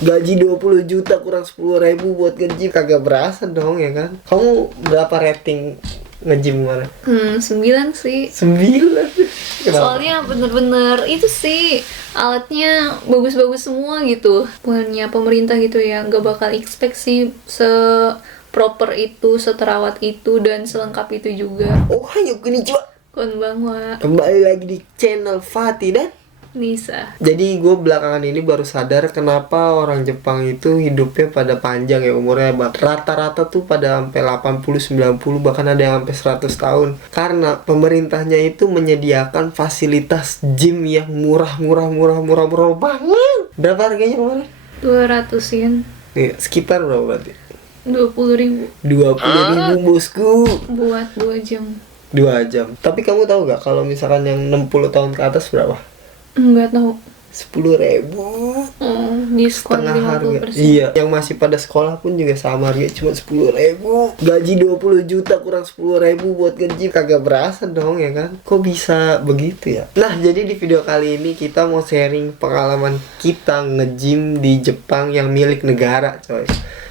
Gaji 20 juta kurang 10.000 buat nge-gym, kagak berasa dong ya kan. Kamu berapa rating nge-gym kemarin? 9 sih. 9. Soalnya bener-bener itu sih alatnya bagus-bagus semua gitu, punya pemerintah gitu ya, nggak bakal expect sih proper itu, seterawat itu, dan selengkap itu juga. Oh, ayo konnichiwa. Konbanwa. Kembali lagi di channel Fatih dan Nisa. Jadi gue belakangan ini baru sadar kenapa orang Jepang itu hidupnya pada panjang ya umurnya. Rata-rata tuh pada sampai 80, 90, bahkan ada yang sampai 100 tahun. Karena pemerintahnya itu menyediakan fasilitas gym yang murah banget. Berapa harganya kemarin? 200 yen. Nih, sekitar berapa berarti? 20.000 20.000 bosku. buat 2 jam. 2 jam. Tapi kamu tahu gak kalau misalkan yang 60 tahun ke atas berapa? Enggak tahu. 10.000. Diskon Setengah harga. 50%. Iya, yang masih pada sekolah pun juga sama harga, cuma 10.000. Gaji 20 juta kurang 10.000 buat nge-gym, kagak berasa dong ya kan. Kok bisa begitu ya? Nah, jadi di video kali ini kita mau sharing pengalaman kita nge-gym di Jepang yang milik negara, coy.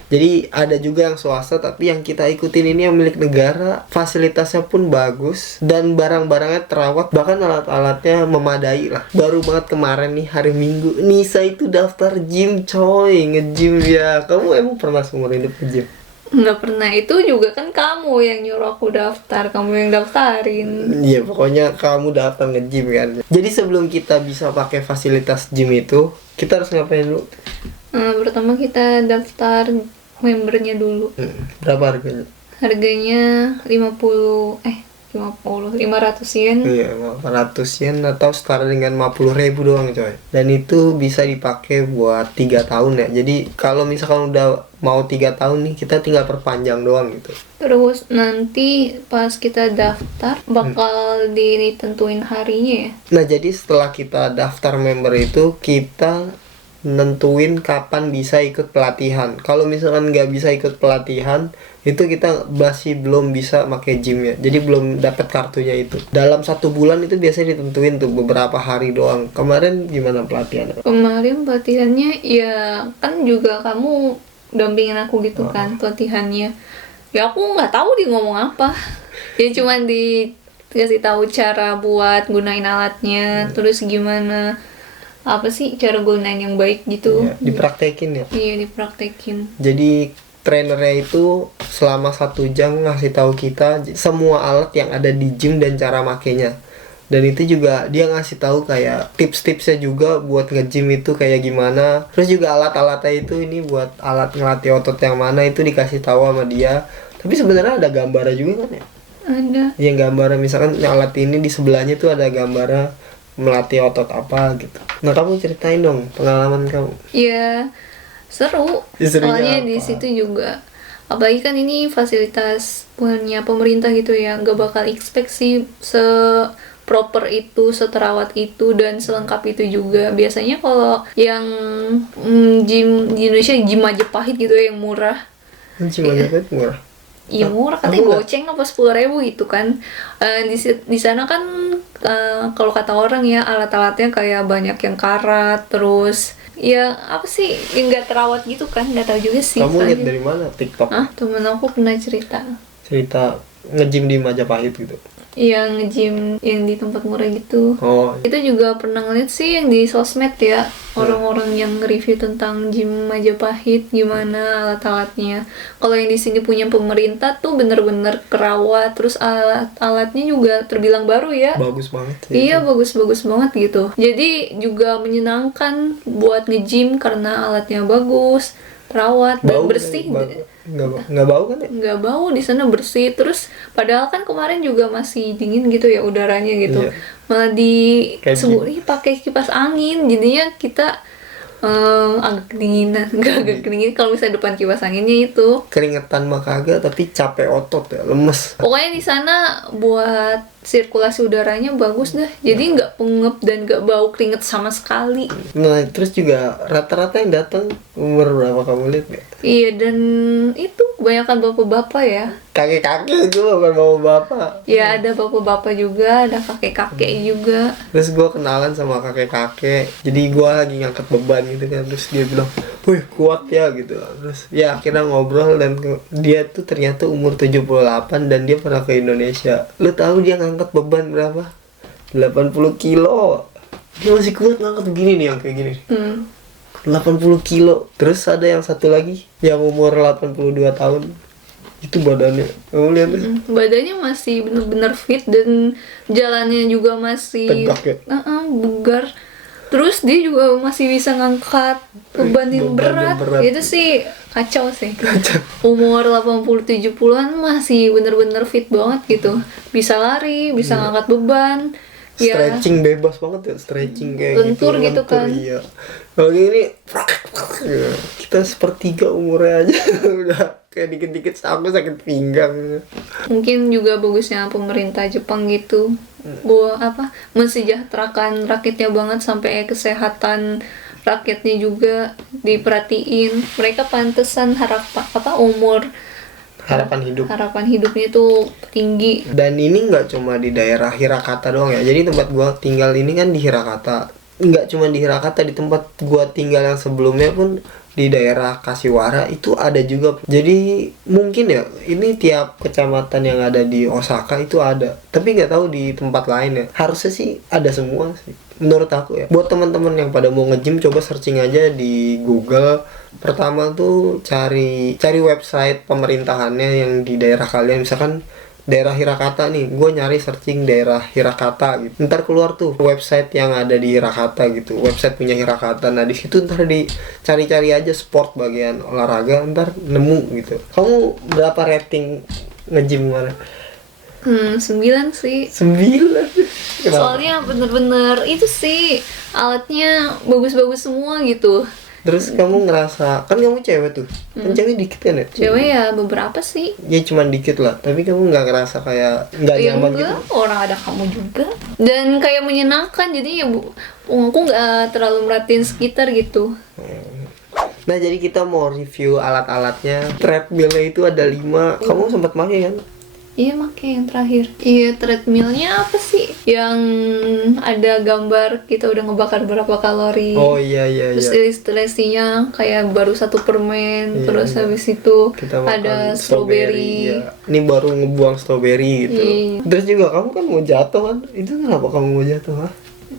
Jadi ada juga yang swasta, tapi yang kita ikutin ini yang milik negara. Fasilitasnya pun bagus dan barang-barangnya terawat, bahkan alat-alatnya memadai lah. Baru banget kemarin nih hari Minggu, Nisa itu daftar gym, coy. Nge-gym ya. Kamu emang pernah seumur hidup nge-gym? Nggak pernah, itu juga kan kamu yang nyuruh aku daftar, kamu yang daftarin. Iya, pokoknya kamu daftar nge-gym kan. Jadi sebelum kita bisa pakai fasilitas gym itu, kita harus ngapain dulu? Pertama kita daftar membernya dulu. Berapa harganya? Harganya 500 yen. Iya, 500 yen atau setara dengan 50.000 doang, coy. Dan itu bisa dipakai buat 3 tahun ya. Jadi kalau misalkan udah mau 3 tahun nih, kita tinggal perpanjang doang gitu. Terus nanti pas kita daftar bakal ditentuin harinya ya. Nah, jadi setelah kita daftar member itu, kita nentuin kapan bisa ikut pelatihan. Kalau misalkan nggak bisa ikut pelatihan, itu kita masih belum bisa pakai gymnya. Jadi belum dapat kartunya itu. Dalam 1 bulan itu biasanya ditentuin tuh beberapa hari doang. Kemarin gimana pelatihannya? Kemarin pelatihannya ya kan juga kamu dampingin aku gitu kan pelatihannya. Ya aku nggak tahu dia ngomong apa. Ya cuman dikasih tahu cara buat gunain alatnya, terus gimana apa sih cara gunain yang baik gitu. Iya, dipraktekin ya. Iya, dipraktekin. Jadi trainernya itu selama 1 jam ngasih tahu kita semua alat yang ada di gym dan cara makainya. Dan itu juga dia ngasih tahu kayak tips-tipsnya juga buat nge-gym itu kayak gimana. Terus juga alat-alatnya itu ini buat alat ngelatih otot yang mana itu dikasih tahu sama dia. Tapi sebenarnya ada gambarnya juga kan ya? Ada. Yang gambarnya misalkan yang alat ini di sebelahnya tuh ada gambarnya melatih otot apa gitu. Nah, kamu ceritain dong pengalaman kamu. Ya seru. Ya, serunya Soalnya apa? di situ juga, apalagi kan ini fasilitas punya pemerintah gitu ya, nggak bakal expect sih proper itu, seterawat itu, dan selengkap itu juga. Biasanya kalau yang gym di Indonesia, gym Majapahit gitu ya, yang murah. Cuma dapat murah. Iya murah, katanya goceng apa 10.000 gitu kan. Di sana kan kalau kata orang ya alat-alatnya kayak banyak yang karat, terus ya apa sih yang nggak terawat gitu kan, nggak tahu juga sih. Kamu lihat dari mana? TikTok? Temen aku pernah cerita. Cerita nge-gym di Majapahit gitu. Yang nge-gym yang di tempat murah gitu. Oh, Itu juga pernah ngeliat sih yang di sosmed ya, orang-orang yang review tentang gym Majapahit, gimana alat-alatnya. Kalau yang di sini punya pemerintah tuh bener-bener kerawat, terus alat-alatnya juga terbilang baru ya. bagus banget sih. Iya, bagus-bagus banget gitu. Jadi juga menyenangkan buat nge-gym karena alatnya bagus, terawat, dan Bau bersih. nggak bau kan ya? Nggak bau, di sana bersih. Terus padahal kan kemarin juga masih dingin gitu ya udaranya gitu. Iya. Malah pakai kipas angin, jadinya kita agak kedinginan. Agak kedinginan kalau misalnya depan kipas anginnya itu. Keringetan mah kagak, tapi capek otot ya, lemes. Pokoknya di sana buat sirkulasi udaranya bagus dah. Jadi nggak pengep dan nggak bau keringet sama sekali. Nah, terus juga rata-rata yang datang umur berapa kamu lihat nggak? Iya, dan itu kebanyakan bapak-bapak ya. Kakek-kakek itu bukan bapak-bapak. Ya ada bapak-bapak juga, ada kakek-kakek juga. Terus gue kenalan sama kakek-kakek. Jadi gue lagi ngangkat beban gitu kan. Terus dia bilang, wih kuat ya gitu. Terus ya akhirnya ngobrol dan dia tuh ternyata umur 78 dan dia pernah ke Indonesia. Lu tahu dia ngangkat beban berapa? 80 kilo. Dia masih kuat ngangkat begini nih, yang kayak gini. 80 kilo. Terus ada yang satu lagi yang umur 82 tahun. Itu badannya, kamu lihat tuh. Badannya masih bener-bener fit dan jalannya juga masih Tegak ya? bugar. Terus dia juga masih bisa ngangkat beban yang Beban yang berat. berat. Itu sih kacau sih. Umur 80-70-an masih bener-bener fit banget gitu. Bisa lari, bisa ngangkat beban. Ya, Stretching bebas banget ya, stretching kayak lentur gitu kan. Iya. Kalau gini kita sepertiga umurnya aja udah kayak dikit-dikit aku sakit pinggang. mungkin juga bagusnya pemerintah Jepang gitu. Bahwa mensejahterakan rakyatnya banget sampai kesehatan rakyatnya juga diperhatiin. Mereka pantesan umur harapan hidupnya tuh tinggi. Dan ini nggak cuma di daerah Hirakata doang ya. Jadi tempat gua tinggal ini kan di Hirakata. Nggak cuma di Hirakata, di tempat gua tinggal yang sebelumnya pun di daerah Kashiwara itu ada juga. Jadi mungkin ya ini tiap kecamatan yang ada di Osaka itu ada. Tapi nggak tahu di tempat lain ya. Harusnya sih ada semua sih. Menurut aku ya. Buat teman-teman yang pada mau nge-gym, coba searching aja di Google. Pertama tuh cari website pemerintahannya yang di daerah kalian. Misalkan daerah Hirakata nih, gue nyari searching daerah Hirakata gitu. Ntar keluar tuh website yang ada di Hirakata gitu, website punya Hirakata. Nah di situ ntar dicari-cari aja sport bagian olahraga, ntar nemu gitu. Kamu berapa rating nge-gym mana? 9 sih. 9. Kenapa? Soalnya bener-bener itu sih alatnya bagus-bagus semua gitu. Terus kamu ngerasa, kan kamu cewek tuh, kan cewek dikit kan ya? Cewek ya beberapa sih. Ya cuman dikit lah, tapi kamu nggak ngerasa kayak nggak Ya nyaman enggak, gitu? orang ada kamu juga. Dan kayak menyenangkan, jadi ya aku nggak terlalu merhatiin sekitar gitu. Nah jadi kita mau review alat-alatnya. Treadmillnya itu ada 5. Kamu sempat pakai kan? Iya, make yang terakhir. Iya, treadmillnya apa sih? Yang ada gambar kita udah ngebakar berapa kalori. Oh iya. Terus ilustrasinya kayak baru satu permen. Iya, Terus iya. habis itu Kita makan ada strawberry. ya. Ini baru ngebuang strawberry gitu. Iya. Terus juga kamu kan mau jatuh kan? Itu kenapa kamu mau jatuh? Ha?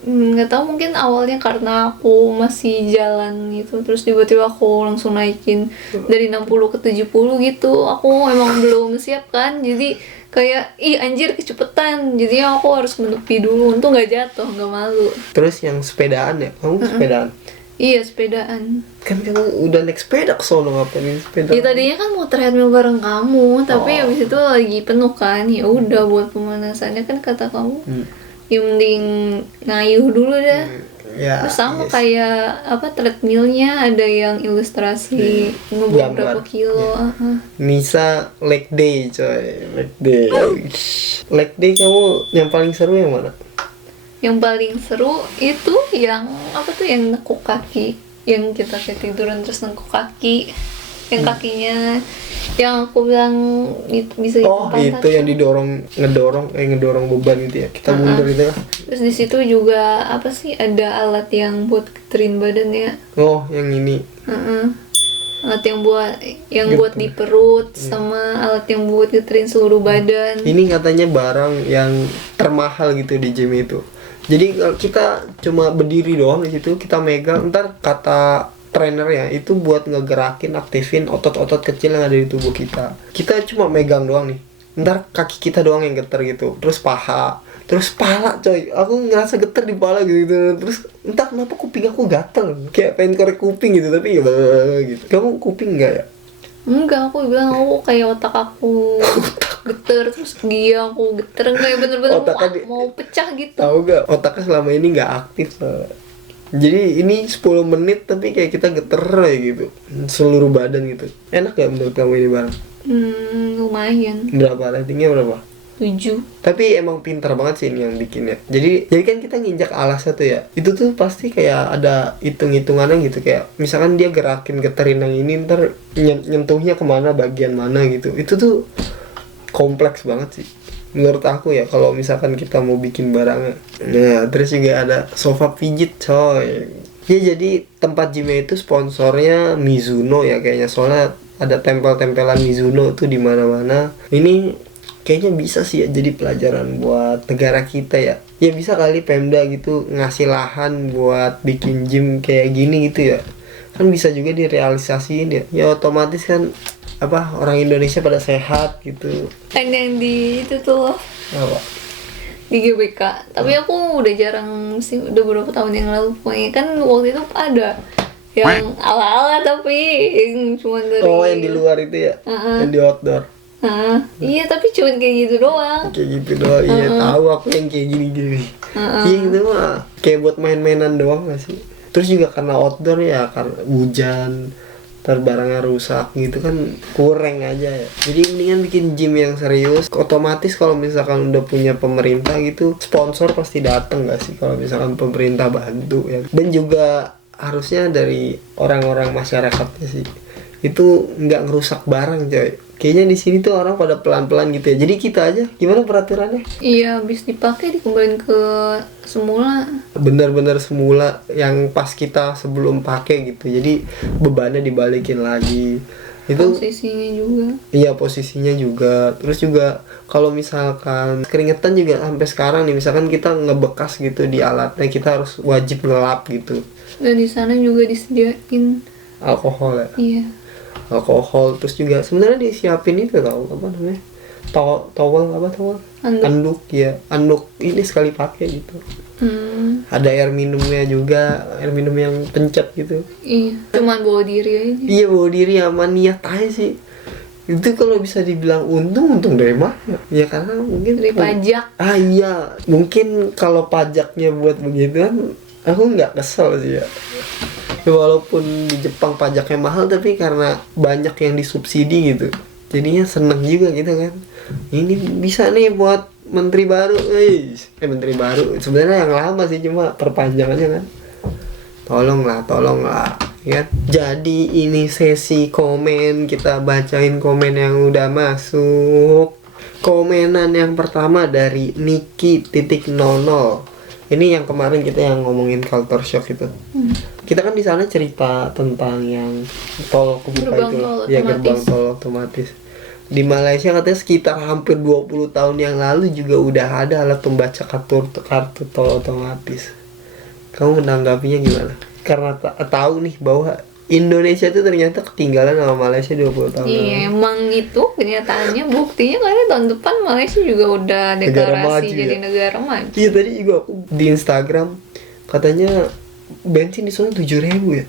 Nggak tahu, mungkin awalnya karena aku masih jalan gitu, terus tiba-tiba aku langsung naikin dari 60 ke 70 gitu. Aku emang belum siap kan, jadi kayak anjir kecepetan, jadi aku harus menepi dulu. Untung nggak jatuh, nggak malu. Terus yang sepedaan ya? Kamu sepedaan? Iya, sepedaan. Kan kamu udah naik sepeda ke sono, ngapain sepeda? Ya tadinya kan mau treadmill bareng kamu, tapi habis itu lagi penuh kan. Ya udah, buat pemanasannya kan kata kamu. Yang mending ngayuh dulu dah. Ya, Terus sama yes. kayak treadmillnya ada yang ilustrasi ngebuang Gambar. berapa kilo. Nisa leg day coy, leg day. Leg day kamu yang paling seru yang mana? Yang paling seru itu yang yang nekuk kaki, yang kita kayak tiduran terus nekuk kaki, yang kakinya yang aku bilang bisa Oh itu yang ngedorong beban gitu ya, kita mundur gitu ya. Terus di situ juga ada alat yang buat geterin badannya. Oh yang ini. Alat yang buat di perut, sama alat yang buat geterin seluruh badan. Ini katanya barang yang termahal gitu di gym itu. Jadi kalau kita cuma berdiri doang di situ, kita megang, ntar kata trainer ya itu buat ngegerakin, aktifin otot-otot kecil yang ada di tubuh kita. Kita cuma megang doang nih, ntar kaki kita doang yang geter gitu. Terus paha, terus pala coy, aku ngerasa geter di pala gitu. Terus entah kenapa kuping aku gatel, kayak pengen korek kuping gitu, tapi ya gitu. Kamu kuping nggak ya? Enggak, aku bilang aku kayak otak aku geter, terus dia aku geter, kayak bener-bener mau pecah gitu. Tahu gak, otaknya selama ini nggak aktif lah. Jadi ini 10 menit tapi kayak kita geter aja gitu, seluruh badan gitu. Enak gak menurut kamu ini barang? Lumayan. Berapa ratingnya berapa? 7. Tapi emang pinter banget sih ini yang bikinnya. Jadi kan kita nginjak alasnya tuh ya. Itu tuh pasti kayak ada hitung-hitungannya gitu, kayak misalkan dia gerakin geterin yang ini, ntar nyentuhnya kemana, bagian mana gitu. Itu tuh kompleks banget sih menurut aku ya, kalau misalkan kita mau bikin barangnya. Nah, terus juga ada sofa pijit coy. Ya jadi tempat gymnya itu sponsornya Mizuno ya kayaknya, soalnya ada tempel-tempelan Mizuno tuh di mana-mana. Ini kayaknya bisa sih ya jadi pelajaran buat negara kita ya. Ya bisa kali Pemda gitu ngasih lahan buat bikin gym kayak gini gitu ya. Kan bisa juga direalisasiin ya. Ya otomatis kan orang Indonesia pada sehat gitu. Kan yang di itu tuh Apa? di GBK. Tapi aku udah jarang sih, udah beberapa tahun yang lalu. Pokoknya kan waktu itu ada yang ala-ala tapi yang cuma dari Yang di luar itu ya. Yang di outdoor. Iya, tapi cuma kayak gitu doang. Kayak gitu doang. Iya, tahu aku yang kayak gini-gini. Iya, itu mah kayak buat main-mainan doang gak sih? Terus juga karena outdoor ya, karena hujan, barangnya rusak gitu kan, kurang aja ya. Jadi mendingan bikin gym yang serius. Otomatis kalau misalkan udah punya pemerintah gitu, sponsor pasti datang gak sih kalau misalkan pemerintah bantu ya. Dan juga harusnya dari orang-orang masyarakatnya sih, itu nggak ngerusak barang coy. Kayaknya di sini tuh orang pada pelan-pelan gitu ya. Jadi kita aja gimana peraturannya? Iya, habis dipakai dikembaliin ke semula. Benar-benar semula yang pas kita sebelum pakai gitu. Jadi bebannya dibalikin lagi. Itu Posisinya juga. iya, posisinya juga. Terus juga kalau misalkan keringetan juga sampai sekarang nih, misalkan kita ngebekas gitu di alatnya, kita harus wajib ngelap gitu. Dan di sana juga disediain Alkohol ya. iya. Alkohol, terus juga sebenarnya disiapin itu tahu apa namanya, towel anduk ya, anduk ini sekali pakai gitu. Ada air minumnya juga, air minum yang pencet gitu. Iya, cuman bawa diri aja. Iya, bawa diri sama niat aja sih. Itu kalau bisa dibilang untung dari mana ya, karena mungkin Dari pajak. Iya, mungkin kalau pajaknya buat begituan aku nggak kesel sih ya. Walaupun di Jepang pajaknya mahal, tapi karena banyak yang disubsidi gitu, jadinya seneng juga gitu kan. Ini bisa nih buat menteri baru, menteri baru sebenarnya yang lama sih, cuma perpanjangannya kan. Tolonglah ya. Jadi ini sesi komen, kita bacain komen yang udah masuk. Komenan yang pertama dari Niki.00. Ini yang kemarin kita yang ngomongin culture shock itu. Kita kan di sana cerita tentang yang tol kebuka Gerbang itu, tol ya otomatis. gerbang tol otomatis. Di Malaysia katanya sekitar hampir 20 tahun yang lalu juga udah ada alat pembaca kartu tol otomatis. Kamu menanggapinya gimana? Karena tahu nih bahwa Indonesia itu ternyata ketinggalan sama Malaysia 20 tahun lalu. Iya, emang itu kenyataannya. Buktinya karena tahun depan Malaysia juga udah Negara deklarasi maju, jadi ya? negara maju. Iya, tadi juga aku di Instagram katanya bensin di sana 7.000 ya.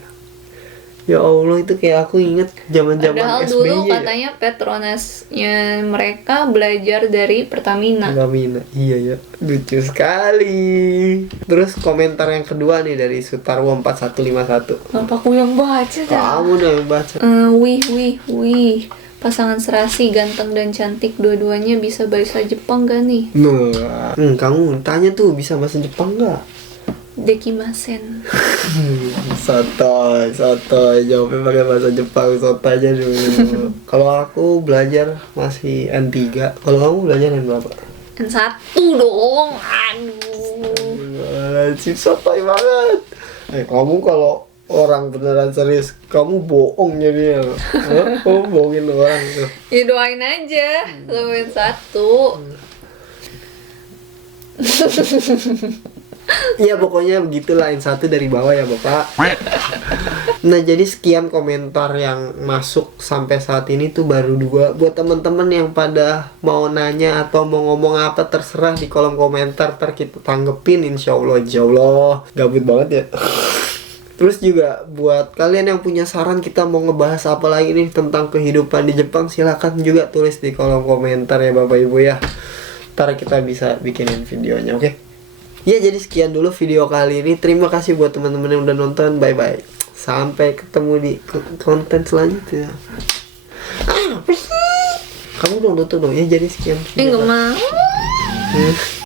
Ya Allah, itu kayak aku inget zaman-zaman Padahal SBY dulu ya. katanya Petronasnya mereka belajar dari Pertamina. Pertamina, iya ya, lucu sekali. Terus komentar yang kedua nih dari Sutarwo 4151. Kenapa aku yang baca dah? Kamu udah yang baca. Wih. Pasangan serasi ganteng dan cantik, dua-duanya bisa bahasa Jepang gak nih? Nah, kamu tanya tuh bisa bahasa Jepang nggak? Dekimasen. Sotoy, jawabnya pakai bahasa Jepang, sotoy aja dulu. Kalau aku belajar masih N3. Kalau kamu belajar N berapa? N1 dong. Aduh. Si sotoy banget. Kamu kalau orang beneran serius, kamu bohong jadinya. Kamu bohongin orang tuh. Ya doain aja sampai N1. Iya, pokoknya begitulah, N1 dari bawah ya Bapak. Nah, jadi sekian komentar yang masuk sampai saat ini tuh baru 2. Buat teman-teman yang pada mau nanya atau mau ngomong apa, terserah di kolom komentar, ntar kita tanggepin insya Allah. Gabut banget ya. Terus juga buat kalian yang punya saran kita mau ngebahas apa lagi nih tentang kehidupan di Jepang, silakan juga tulis di kolom komentar ya Bapak Ibu ya. Ntar kita bisa bikinin videonya, oke? Ya, jadi sekian dulu video kali ini. Terima kasih buat teman-teman yang udah nonton. Bye bye. Sampai ketemu di konten selanjutnya. Kamu dong tutup dong ya, jadi sekian. Nggak mau. Hmm.